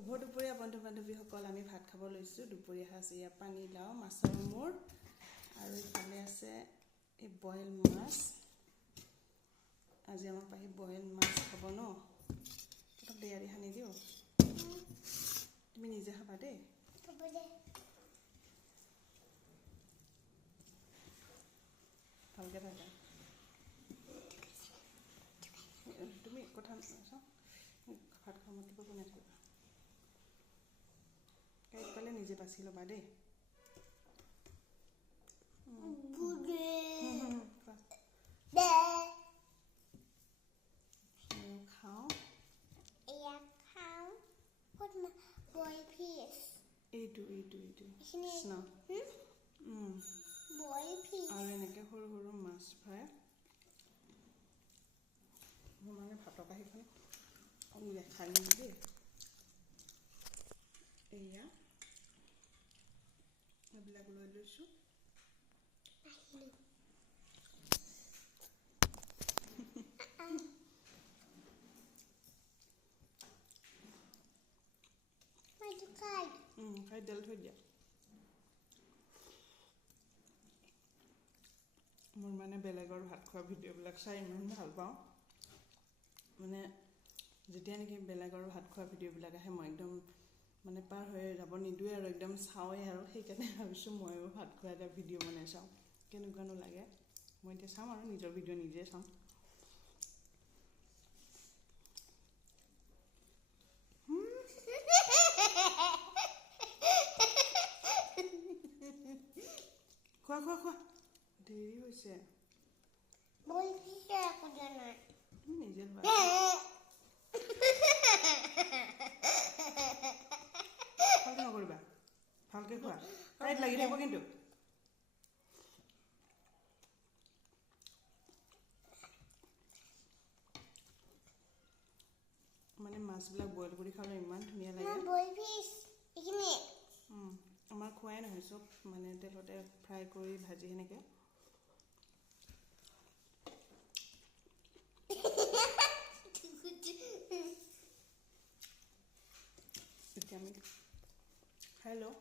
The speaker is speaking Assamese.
শুভ দুপৰীয়া বন্ধু বান্ধৱীসকল, আমি ভাত খাব লৈছোঁ। দুপৰীয়া সাজ এয়া পানীলাও, মাছৰ মূৰ আৰু ইফালে আছে এই বইল মাছ। আজি আমাৰ পাহি বইল মাছ খাব ন। অলপ দেয়াৰি সানি দিওঁ, তুমি নিজে খাবা দেই। ভালকৈ থাকা, তুমি কথা নাচাওঁ, ভাত খাব মাতিব কোনে থাকিবা। কেক পালে নিজে বাছি ল'বা দেই। খাওঁ এইটো কৃষ্ণ। আৰু এনেকৈ সৰু সৰু মাছ ফ্ৰাই। মোৰ মানে ভাতৰ কাঁহীখন খাই নিম দেই। এয়া এইবিলাক লৈ লৈছোঁ। খাই তেল থৈ দিয়া। মোৰ মানে বেলেগৰ ভাত খোৱা ভিডিঅ'বিলাক চাই ইমান ভাল পাওঁ। মানে যেতিয়া নেকি বেলেগৰ ভাত খোৱা ভিডিঅ'বিলাক আহে, মই একদম মানে পাৰ হৈ যাব নিদিওঁৱে আৰু একদম চাওঁৱেই। আৰু সেইকাৰণে ভাবিছোঁ ময়ো ভাত খোৱা এটা ভিডিঅ' বনাই চাওঁ, কেনেকুৱানো লাগে। মই এতিয়া চাম আৰু নিজৰ ভিডিঅ' নিজে চাম। খোৱা খোৱা খোৱা, দেৰি হৈছে। তুমি নিজে খোৱা, ভালকৈ নকৰিবা, ভালকৈ খোৱা। কাঁইট লাগি থাকিব কিন্তু। মানে মাছবিলাক বইল কৰি খালে ইমান ধুনীয়া লাগে। আমাৰ খোৱাই নহয়, চব মানে তেলতে ফ্ৰাই কৰি ভাজি সেনেকৈ। এতিয়া আমি খাই লওঁ।